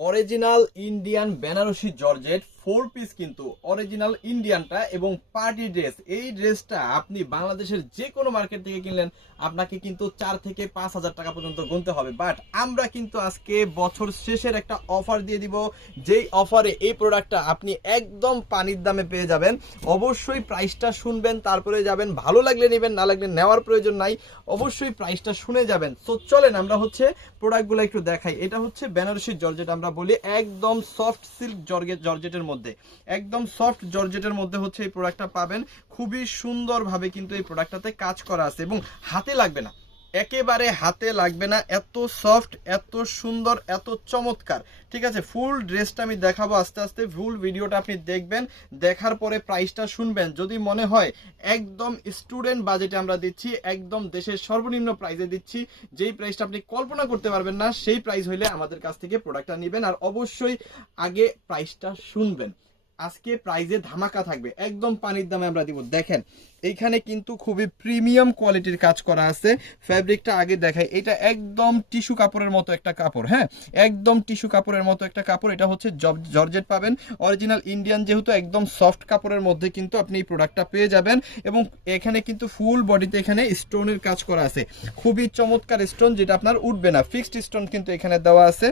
Original Indian Banarasi georgette 4 piece, কিন্তু original ইন্ডিয়ানটা এবং পার্টি ড্রেস। এই ড্রেসটা আপনি বাংলাদেশের যে কোনো মার্কেট থেকে কিনলেন আপনাকে কিন্তু 4 থেকে 5 হাজার টাকা পর্যন্ত গুনতে হবে। বাট আমরা কিন্তু আজকে বছর শেষের একটা অফার দিয়ে দিব, যেই অফারে এই প্রোডাক্টটা আপনি একদম পানির দামে পেয়ে যাবেন। অবশ্যই প্রাইসটা শুনবেন, তারপরে যাবেন। ভালো লাগলে নেবেন, না লাগলে নেওয়ার প্রয়োজন নাই। অবশ্যই প্রাইসটা শুনে যাবেন। তো চলেন আমরা হচ্ছে প্রোডাক্টগুলো একটু দেখাই। এটা হচ্ছে বেনারসি জর্জেট, আমরা বলি একদম সফট সিল্ক জর্জেটের মধ্যে, একদম সফট জর্জেটের মধ্যে হচ্ছে এই প্রোডাক্টটা পাবেন। খুবই সুন্দরভাবে কিন্তু এই প্রোডাক্টটাতে কাজ করা আছে এবং হাতে লাগবে না, একেবারে হাতে লাগবে না। এত সফট, এত সুন্দর, এত চমৎকার। ঠিক আছে, ফুল ড্রেসটা আমি দেখাবো আস্তে আস্তে। ফুল ভিডিওটা আপনি দেখবেন, দেখার পরে প্রাইসটা শুনবেন। যদি মনে হয় একদম স্টুডেন্ট বাজেটে আমরা দিচ্ছি, একদম দেশের সর্বনিম্ন প্রাইসে দিচ্ছি, যেই প্রাইসটা আপনি কল্পনা করতে পারবেন না, সেই প্রাইস হইলে আমাদের কাছ থেকে প্রোডাক্টটা নেবেন। আর অবশ্যই আগে প্রাইসটা শুনবেন। আজকে প্রাইজে ধামাকা থাকবে, একদম পানির দামে আমরা দিব। দেখেন এইখানে কিন্তু খুবই প্রিমিয়াম কোয়ালিটির কাজ করা আছে। ফ্যাব্রিকটা আগে দেখাই, এটা একদম টিস্যু কাপড়ের মতো একটা কাপড়। হ্যাঁ, একদম টিস্যু কাপড়ের মতো একটা কাপড়। এটা হচ্ছে জর্জেট পাবেন, অরিজিনাল ইন্ডিয়ান, যেহেতু একদম সফট কাপড়ের মধ্যে কিন্তু আপনি এই প্রোডাক্টটা পেয়ে যাবেন। এবং এখানে কিন্তু ফুল বডিতে এখানে স্টোনের কাজ করা আছে, খুবই চমৎকার স্টোন, যেটা আপনার উঠবে না। ফিক্সড স্টোন কিন্তু এখানে দেওয়া আছে।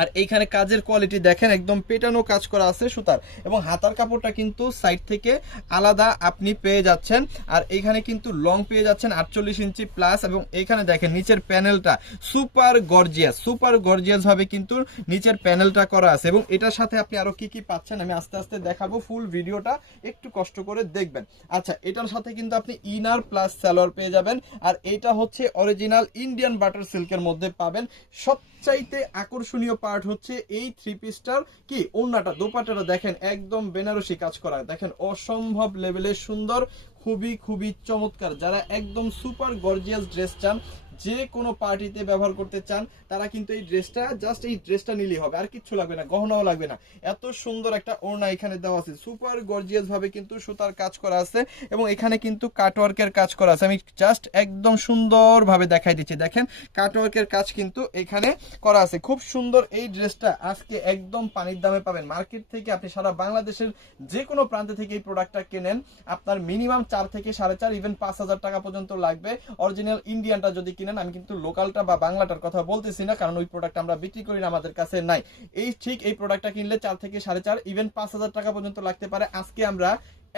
আর এইখানে কাজের কোয়ালিটি দেখেন, একদম পেটানো কাজ করা আছে সুতার। এবং হাতার কাপড়টা কিন্তু সাইড থেকে আলাদা আপনি পেয়ে যাচ্ছেন। আর এইখানে কিন্তু লং পেয়ে যাচ্ছেন 48 ইঞ্চি প্লাস। এবং এইখানে দেখেন নিচের প্যানেলটা সুপার গর্জিয়াস, সুপার গর্জিয়াস ভাবে কিন্তু নিচের প্যানেলটা করা আছে। এবং এটার সাথে আপনি আরো কি কি পাচ্ছেন আমি আস্তে আস্তে দেখাবো, ফুল ভিডিওটা একটু কষ্ট করে দেখবেন। আচ্ছা, এটার সাথে কিন্তু আপনি ইনার প্লাস সালোয়ার পেয়ে যাবেন। আর এটা হচ্ছে অরিজিনাল ইন্ডিয়ান বাটার সিল্কের মধ্যে পাবেন। সবচাইতে আকর্ষণীয় পার্ট হচ্ছে এই 3 পিসটার কি ওড়নাটা, দোপাট্টাটা দেখেন, একদম বেনারসি কাজ করা। দেখেন অসম্ভব লেভেলের সুন্দর, খুবই খুবই চমৎকার। যারা একদম সুপার গর্জিয়াস ড্রেস চান, যে কোনো পার্টিতে ব্যবহার করতে চান, তারা কিন্তু এই ড্রেসটা, জাস্ট এই ড্রেসটা নিলেই হবে, আর কিচ্ছু লাগবে না, গহনাও লাগবে না। এত সুন্দর একটা ওড়না এখানে দেওয়া আছে, সুপার গর্জিয়াস ভাবে কিন্তু সুতার কাজ করা আছে। এবং এখানে কিন্তু কাটওয়ার্কের কাজ করা আছে। আমি জাস্ট একদম সুন্দরভাবে দেখাই দিচ্ছি। দেখেন কাটওয়ার্কের কাজ কিন্তু এখানে করা আছে, খুব সুন্দর। এই ড্রেসটা আজকে একদম পানির দামে পাবেন। মার্কেট থেকে আপনি সারা বাংলাদেশের যে কোনো প্রান্ত থেকে এই প্রোডাক্টটা কেনেন, আপনার মিনিমাম 4 থেকে 4.5, ইভেন 5,000 টাকা পর্যন্ত লাগবে। অরিজিনাল ইন্ডিয়ানটা যদি কিনেন, আমি কিন্তু লোকালটা বা বাংলাটার কথা বলতেছি না, কারণ ওই প্রোডাক্ট আমরা বিক্রি করি না, আমাদের কাছে নাই। এই ঠিক এই প্রোডাক্টটা কিনলে 4 থেকে 4.5, ইভেন 5,000 টাকা পর্যন্ত লাগতে পারে। আজকে আমরা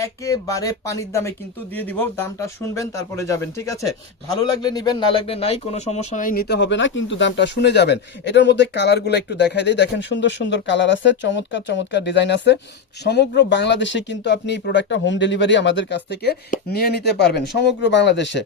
একেবারে পানির দামে কিন্তু দিয়ে দিব। দামটা শুনবেন, তারপরে যাবেন। ঠিক আছে, ভালো লাগলে নিবেন, না লাগলে নাই, কোনো সমস্যা নাই, নিতে হবে না, কিন্তু দামটা শুনে যাবেন। এটার মধ্যে কালারগুলো একটু দেখাই দিই। দেখেন সুন্দর সুন্দর কালার আছে, চমৎকার চমৎকার ডিজাইন আছে। সমগ্র বাংলাদেশে কিন্তু আপনি এই প্রোডাক্টটা হোম ডেলিভারি আমাদের কাছ থেকে নিয়ে নিতে পারবেন, সমগ্র বাংলাদেশে।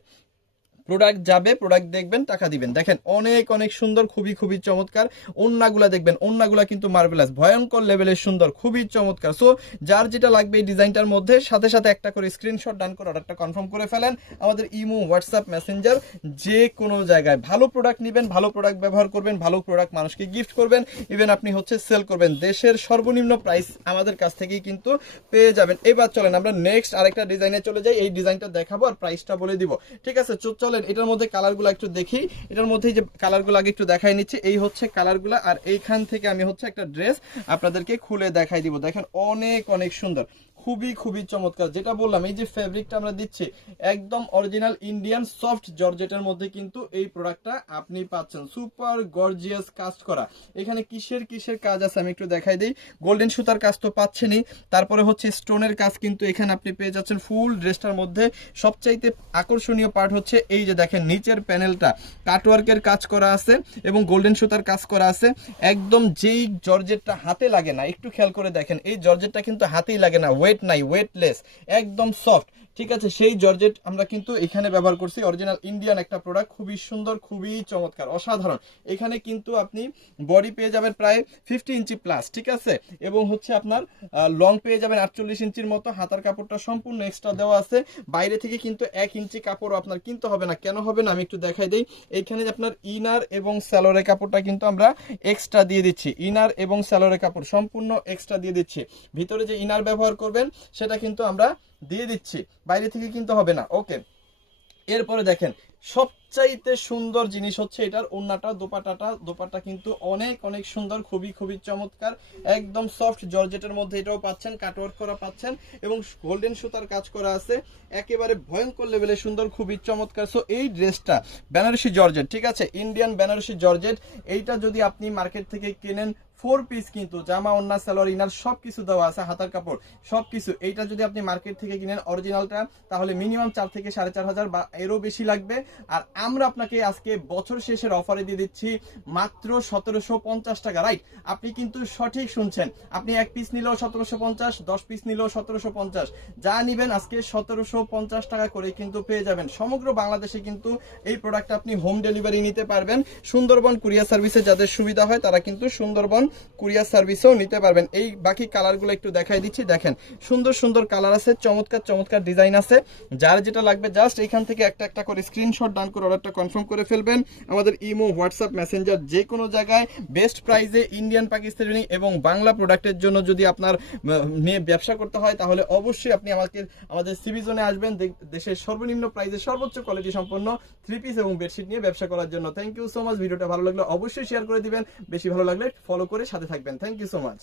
প্রোডাক্ট যাবে, প্রোডাক্ট দেখবেন, টাকা দিবেন। দেখেন অনেক অনেক সুন্দর, খুবই খুবই চমৎকার। ওন্নাগুলা দেখবেন, ওন্নাগুলা কিন্তু মার্ভেলাস, ভয়ঙ্কর লেভেলের সুন্দর, খুবই চমৎকার। সো যার যেটা লাগবে এই ডিজাইনটার মধ্যে, সাথে সাথে একটা করে স্ক্রিনশট ডান করে অর্ডারটা কনফার্ম করে ফেলেন। আমাদের ইমো, হোয়াটসঅ্যাপ, মেসেঞ্জার, যে কোনো জায়গায় ভালো প্রোডাক্ট নেবেন, ভালো প্রোডাক্ট ব্যবহার করবেন, ভালো প্রোডাক্ট মানুষকে গিফট করবেন, ইভেন আপনি হচ্ছে সেল করবেন। দেশের সর্বনিম্ন প্রাইস আমাদের কাছ থেকেই কিন্তু পেয়ে যাবেন। এবার চলেন আমরা নেক্সট আরেকটা ডিজাইনে চলে যাই। এই ডিজাইনটা দেখাবো আর প্রাইসটা বলে দিব। ঠিক আছে, চলেন এটার মধ্যে কালারগুলো একটু দেখি। এটার মধ্যে যে কালারগুলো আগে একটু দেখাই নিচ্ছি, এই হচ্ছে কালারগুলো। আর এইখান থেকে আমি হচ্ছে একটা ড্রেস আপনাদেরকে খুলে দেখাই দিব। দেখেন অনেক অনেক সুন্দর, খুবই খুবই চমৎকার। যেটা বললাম, এই যে ফেব্রিকটা আমরা দিচ্ছি একদম অরিজিনাল ইন্ডিয়ান সফট জর্জেটের মধ্যে কিন্তু এই প্রোডাক্টটা আপনি পাচ্ছেন, সুপার গর্জিয়াস কাজ করা। এখানে কিসের কিসের কাজ আছে আমি একটু দেখাই দিই। গোল্ডেন সুতার কাজ তো পাচ্ছেনই, তারপরে হচ্ছে স্টোনের কাজ কিন্তু এখানে আপনি পেয়ে যাচ্ছেন ফুল ড্রেসটার মধ্যে। সবচাইতে আকর্ষণীয় পার্ট হচ্ছে এই যে দেখেন নিচের প্যানেলটা কাটওয়ার্কের কাজ করা আছে এবং গোল্ডেন সুতার কাজ করা আছে। একদম যেই জর্জেটটা হাতে লাগে না, একটু খেয়াল করে দেখেন, এই জর্জেটটা কিন্তু হাতেই লাগে না, ওয়েট নাই, ওয়েটলেস, একদম সফট। ঠিক আছে, সেই জর্জেট আমরা কিন্তু এখানে ব্যবহার করছি। অরিজিনাল ইন্ডিয়ান একটা প্রোডাক্ট, খুবই সুন্দর, খুবই চমৎকার, অসাধারণ। এখানে কিন্তু আপনি বডি পেয়ে যাবেন প্রায় 50 ইঞ্চি প্লাস। ঠিক আছে, এবং হচ্ছে আপনার লং পেয়ে যাবেন 48 ইঞ্চির মতো। হাতার কাপড়টা সম্পূর্ণ এক্সট্রা দেওয়া আছে। বাইরে থেকে কিন্তু 1 ইঞ্চি কাপড় আপনার কিনতে হবে না। কেন হবে না আমি একটু দেখাই দিই। এইখানে আপনার ইনার এবং স্যালোরের কাপড়টা কিন্তু আমরা এক্সট্রা দিয়ে দিচ্ছি। ইনার এবং স্যালোরের কাপড় সম্পূর্ণ এক্সট্রা দিয়ে দিচ্ছি। ভিতরে যে ইনার ব্যবহার করবেন সেটা কিন্তু আমরা দিয়ে দিচ্ছি, বাইরে থেকে কিনতে হবে না। ওকে, এরপরে দেখেন সব সবচাইতে সুন্দর জিনিস হচ্ছে এটার ওড়নাটা, দোপাট্টা কিন্তু অনেক অনেক সুন্দর, খুবই খুবই চমৎকার, একদম সফট জর্জেটের মধ্যে এটাও পাচ্ছেন, কাটওয়ার্ক করা পাচ্ছেন এবং গোল্ডেন সুতার কাজ করা আছে, একেবারে ভয়ঙ্কর লেভেলে সুন্দর, খুবই চমৎকার। সো এই ড্রেসটা বেনারসি জর্জেট, ঠিক আছে, ইন্ডিয়ান বেনারসি জর্জেট, এইটা যদি আপনি মার্কেট থেকে কেনেন 4 পিস, কিন্তু জামা, ওড়না, সালোয়ার, ইনার সবকিছু দেওয়া আছে, হাতার কাপড় সবকিছু, এইটা যদি আপনি মার্কেট থেকে কিনেন অরিজিনালটা, তাহলে মিনিমাম 4 থেকে 4,500 বা এরও বেশি লাগবে। আর আমরা আপনাকে আজকে বছর শেষের অফারে দিয়ে দিচ্ছি মাত্র 1750 টাকা, রাইট? আপনি কিন্তু সঠিক শুনছেন, আপনি 1 পিস নিলেও 1750, 10 পিস নিলেও 1750, যা নিবেন আজকে 1750 টাকা করে কিন্তু পেয়ে যাবেন। সমগ্র বাংলাদেশে কিন্তু এই প্রোডাক্ট আপনি হোম ডেলিভারি নিতে পারবেন। সুন্দরবন কুরিয়ার সার্ভিসে যাদের সুবিধা হয় তারা কিন্তু সুন্দরবন কুরিয়ার সার্ভিসেও নিতে পারবেন। এই বাকি কালারগুলো একটু দেখাই দিচ্ছি, দেখেন সুন্দর সুন্দর কালার আছে, চমৎকার চমৎকার ডিজাইন আছে। যার যেটা লাগবে জাস্ট এখান থেকে একটা একটা করে স্ক্রিনশট ডান করে অর্ডারটা কনফার্ম করে ফেলবেন। আমাদের ইমো, হোয়াটসঅ্যাপ, মেসেঞ্জার যে কোনো জায়গায় বেস্ট প্রাইসে ইন্ডিয়ান, পাকিস্তানি এবং বাংলা প্রোডাক্টের জন্য যদি আপনার নিয়ে ব্যবসা করতে হয় তাহলে অবশ্যই আপনি আমাদের সিবি জোনে আসবেন, দেশের সর্বনিম্ন প্রাইসে সর্বোচ্চ কোয়ালিটি সম্পন্ন 3 পিস এবং বেডশিট নিয়ে ব্যবসা করার জন্য। Thank you so much. ভিডিওটা ভালো লাগলে অবশ্যই শেয়ার করে দিবেন, বেশি ভালো লাগলে ফলো করে সাথে থাকবেন। Thank you so much.